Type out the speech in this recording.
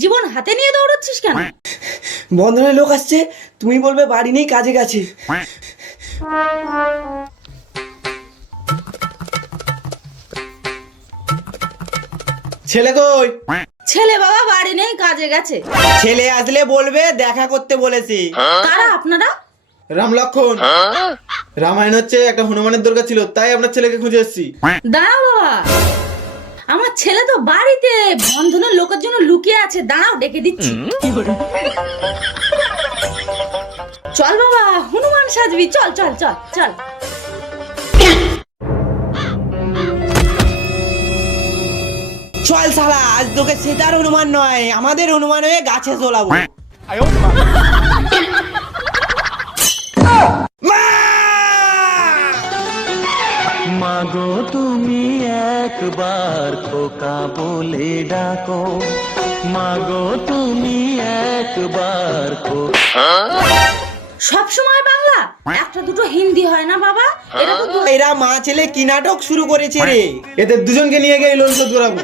জীবন হাতে নিয়ে দৌড়াচ্ছিস কেন? বন্ধনের লোক আসছে, তুমি বলবে বাড়ি নেই, কাজে গেছে। ছেলে কই? ছেলে বাবা বাড়ি নেই, কাজে গেছে। ছেলে আসলে বলবে দেখা করতে বলেছি। কারা আপনারা? রাম লক্ষণ। রামায়ণ হচ্ছে, একটা হনুমানের দরকার ছিল, তাই আপনার ছেলেকে খুঁজে এসেছি। দাঁড়াও বাবা, আমার ছেলে তো বাড়িতে বন্ধনের লোকের জন্য লুকিয়ে আছে। দাঁড়াও, ডেকে দিচ্ছি। চল বাবা, হনুমান সাজবি, চল চল চল চল। চল শালা, আজ তোকে সেটার হনুমান নয়, আমাদের হনুমান হয়ে গাছে ঝোলাবো। মাগো তুমি একবার খোকা বলে ডাকো, মাগো তুমি একবার সব সময় বাংলা, একটা দুটো হিন্দি হয় না বাবা? এটা তো এরা মা ছেলে কি নাটক শুরু করেছে রে, এদের দুজনকে নিয়ে গিয়ে লোন শোধ করাবো।